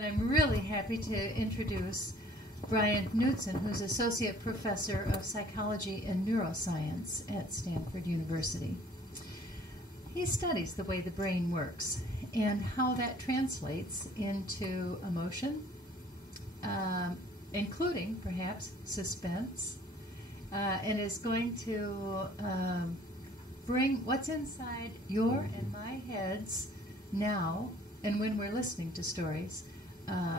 And I'm really happy to introduce Brian Knutson, who's Associate Professor of Psychology and Neuroscience at Stanford University. He studies the way the brain works and how that translates into emotion, including, perhaps, suspense, and is going to bring what's inside your and my heads now and when we're listening to stories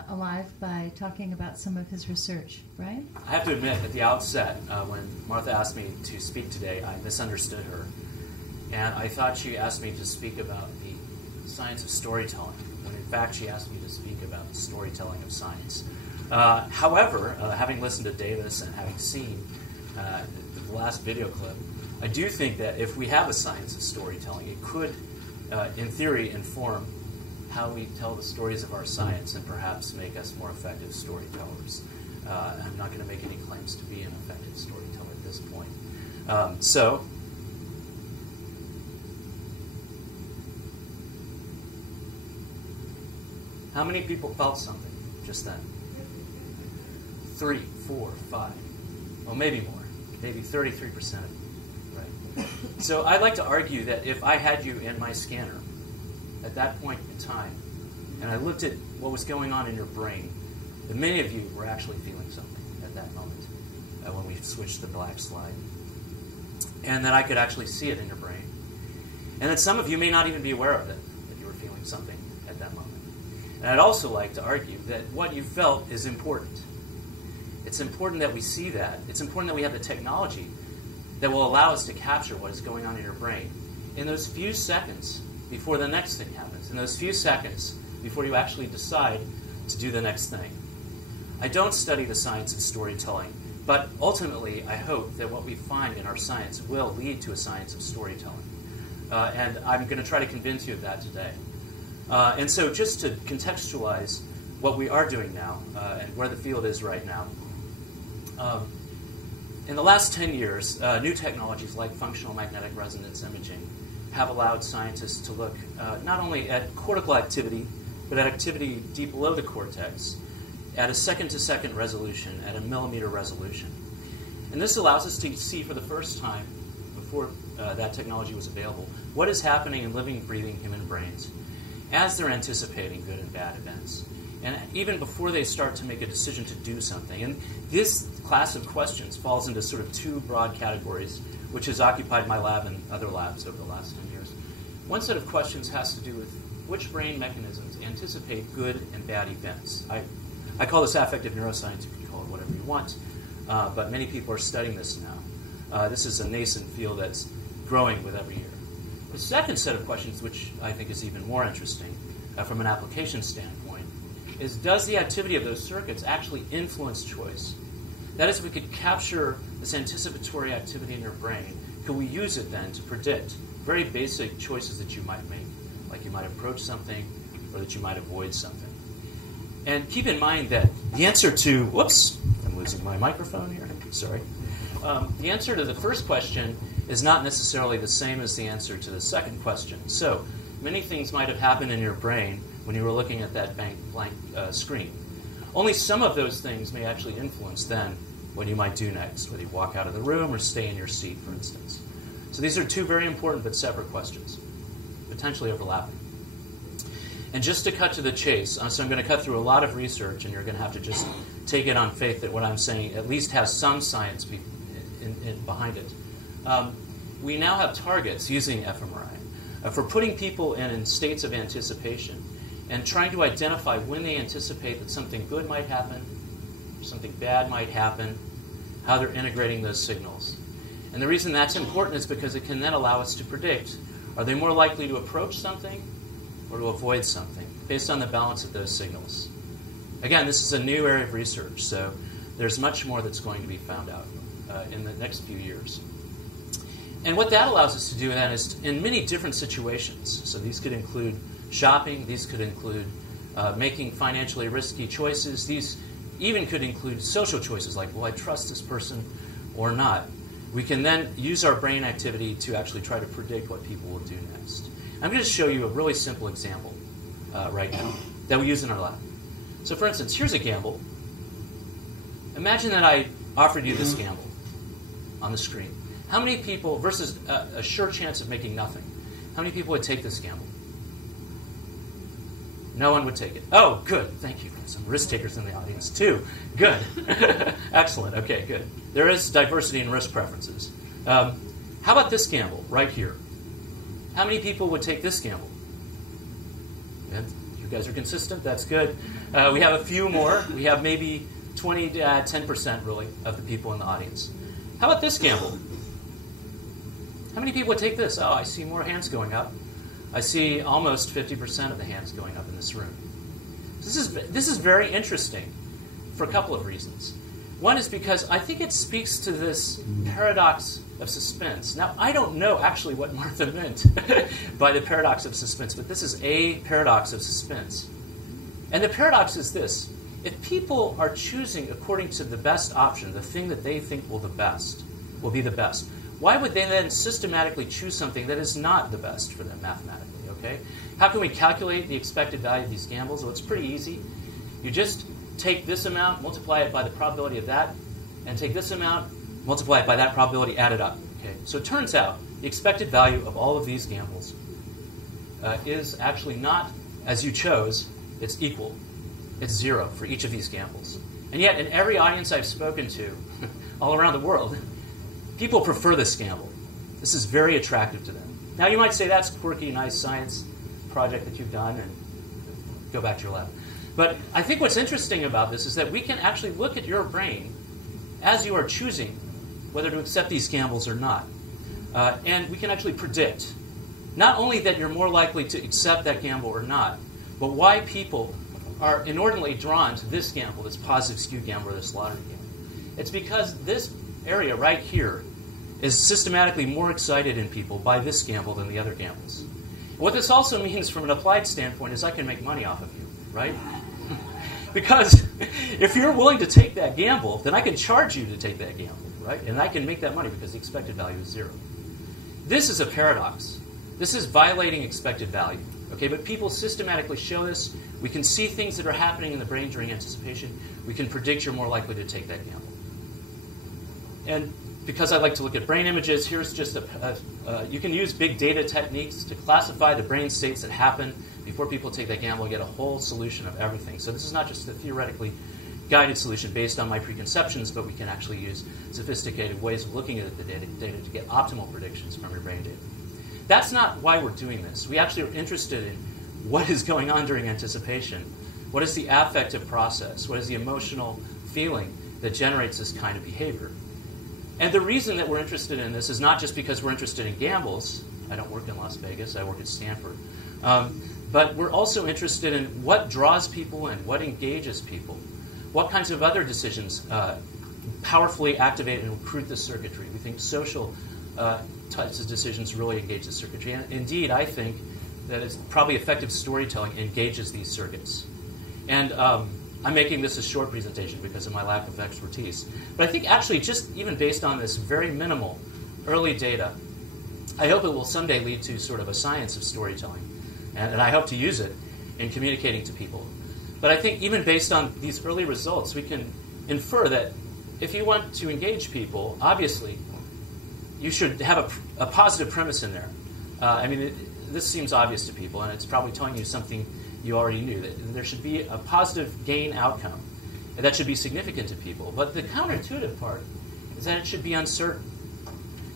alive by talking about some of his research. Brian? I have to admit, at the outset, when Martha asked me to speak today, I misunderstood her. And I thought she asked me to speak about the science of storytelling, when in fact she asked me to speak about the storytelling of science. However, having listened to Davis and having seen the last video clip, I do think that if we have a science of storytelling, it could, in theory, inform how we tell the stories of our science and perhaps make us more effective storytellers. I'm not going to make any claims to be an effective storyteller at this point. How many people felt something just then? 3, 4, 5. Well, maybe more. Maybe 33% of you, right? So I'd like to argue that if I had you in my scanner at that point in time, and I looked at what was going on in your brain, that many of you were actually feeling something at that moment when we switched the black slide, and that I could actually see it in your brain, and that some of you may not even be aware of it, that you were feeling something at that moment. And I'd also like to argue that what you felt is important. It's important that we see that. It's important that we have the technology that will allow us to capture what is going on in your brain in those few seconds before the next thing happens, in those few seconds before you actually decide to do the next thing. I don't study the science of storytelling, but ultimately I hope that what we find in our science will lead to a science of storytelling. And I'm going to try to convince you of that today. And so just to contextualize what we are doing now and where the field is right now, in the last 10 years, new technologies like functional magnetic resonance imaging have allowed scientists to look not only at cortical activity, but at activity deep below the cortex at a second-to-second resolution, at a millimeter resolution. And this allows us to see for the first time, before that technology was available, what is happening in living, breathing human brains as they're anticipating good and bad events, and even before they start to make a decision to do something. And this class of questions falls into sort of two broad categories, which has occupied my lab and other labs over the last 10 years. One set of questions has to do with which brain mechanisms anticipate good and bad events. I call this affective neuroscience. You can call it whatever you want, but many people are studying this now. This is a nascent field that's growing with every year. The second set of questions, which I think is even more interesting from an application standpoint, is does the activity of those circuits actually influence choice? That is, if we could capture this anticipatory activity in your brain, could we use it then to predict very basic choices that you might make, like you might approach something or that you might avoid something? And keep in mind that the answer to, whoops, I'm losing my microphone here, sorry. The answer to the first question is not necessarily the same as the answer to the second question. So many things might have happened in your brain when you were looking at that blank screen. Only some of those things may actually influence then what you might do next, whether you walk out of the room or stay in your seat, for instance. So these are two very important but separate questions, potentially overlapping. And just to cut to the chase, so I'm going to cut through a lot of research, and you're going to have to just take it on faith that what I'm saying at least has some science behind it. We now have targets using fMRI for putting people in states of anticipation and trying to identify when they anticipate that something good might happen, something bad might happen, how they're integrating those signals. And the reason that's important is because it can then allow us to predict, are they more likely to approach something or to avoid something, based on the balance of those signals. Again, this is a new area of research, so there's much more that's going to be found out in the next few years. And what that allows us to do then is, in many different situations, so these could include shopping, these could include making financially risky choices, these even could include social choices like, will I trust this person or not? We can then use our brain activity to actually try to predict what people will do next. I'm going to show you a really simple example right now that we use in our lab. So for instance, here's a gamble. Imagine that I offered you this gamble on the screen. How many people, versus a sure chance of making nothing, how many people would take this gamble? No one would take it. Oh, good. Thank you. Some risk takers in the audience, too. Good. Excellent. Okay, good. There is diversity in risk preferences. How about this gamble right here? How many people would take this gamble? And you guys are consistent. That's good. We have a few more. We have maybe 20 to 10% really of the people in the audience. How about this gamble? How many people would take this? Oh, I see more hands going up. I see almost 50% of the hands going up in this room. This is very interesting for a couple of reasons. One is because I think it speaks to this paradox of suspense. Now, I don't know actually what Martha meant by the paradox of suspense, but this is a paradox of suspense. And the paradox is this. If people are choosing according to the best option, the thing that they think will be the best, why would they then systematically choose something that is not the best for them mathematically? Okay? How can we calculate the expected value of these gambles? Well, it's pretty easy. You just take this amount, multiply it by the probability of that, and take this amount, multiply it by that probability, add it up. Okay? So it turns out the expected value of all of these gambles is actually not as you chose, it's equal. It's 0 for each of these gambles. And yet, in every audience I've spoken to all around the world, people prefer this gamble. This is very attractive to them. Now, you might say that's quirky, nice science project that you've done, and go back to your lab. But I think what's interesting about this is that we can actually look at your brain as you are choosing whether to accept these gambles or not. And we can actually predict not only that you're more likely to accept that gamble or not, but why people are inordinately drawn to this gamble, this positive skew gamble, or this lottery gamble. It's because this area right here is systematically more excited in people by this gamble than the other gambles. What this also means from an applied standpoint is I can make money off of you, right? Because if you're willing to take that gamble, then I can charge you to take that gamble, right? And I can make that money because the expected value is 0. This is a paradox. This is violating expected value. Okay, but people systematically show this. We can see things that are happening in the brain during anticipation. We can predict you're more likely to take that gamble. And because I like to look at brain images, here's just you can use big data techniques to classify the brain states that happen before people take that gamble and get a whole solution of everything. So this is not just a theoretically guided solution based on my preconceptions, but we can actually use sophisticated ways of looking at the data to get optimal predictions from your brain data. That's not why we're doing this. We actually are interested in what is going on during anticipation. What is the affective process? What is the emotional feeling that generates this kind of behavior? And the reason that we're interested in this is not just because we're interested in gambles. I don't work in Las Vegas. I work at Stanford. But we're also interested in what draws people in, what engages people, what kinds of other decisions powerfully activate and recruit the circuitry. We think social types of decisions really engage the circuitry. And indeed, I think that it's probably effective storytelling engages these circuits. And I'm making this a short presentation because of my lack of expertise. But I think actually just even based on this very minimal early data, I hope it will someday lead to sort of a science of storytelling. And I hope to use it in communicating to people. But I think even based on these early results, we can infer that if you want to engage people, obviously, you should have a positive premise in there. I mean, this seems obvious to people, and it's probably telling you something you already knew, that there should be a positive gain outcome, and that should be significant to people. But the counterintuitive part is that it should be uncertain.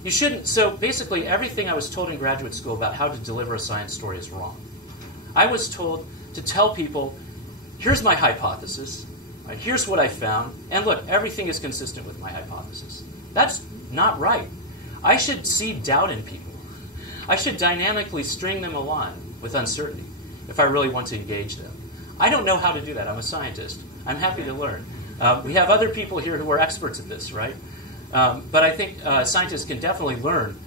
You shouldn't. So basically, everything I was told in graduate school about how to deliver a science story is wrong. I was told to tell people, here's my hypothesis, right? Here's what I found, and look, everything is consistent with my hypothesis. That's not right. I should see doubt in people. I should dynamically string them along with uncertainty if I really want to engage them. I don't know how to do that. I'm a scientist. I'm happy to learn. We have other people here who are experts at this, right? But I think scientists can definitely learn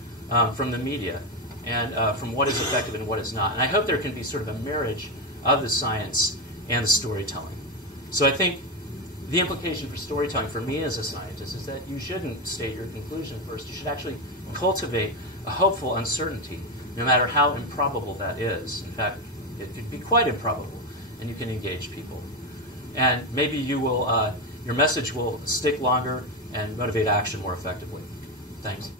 from the media and from what is effective and what is not. And I hope there can be sort of a marriage of the science and the storytelling. So I think the implication for storytelling for me as a scientist is that you shouldn't state your conclusion first. You should actually cultivate a hopeful uncertainty, no matter how improbable that is. In fact, it could be quite improbable, and you can engage people. and maybe you will, your message will stick longer and motivate action more effectively. Thanks.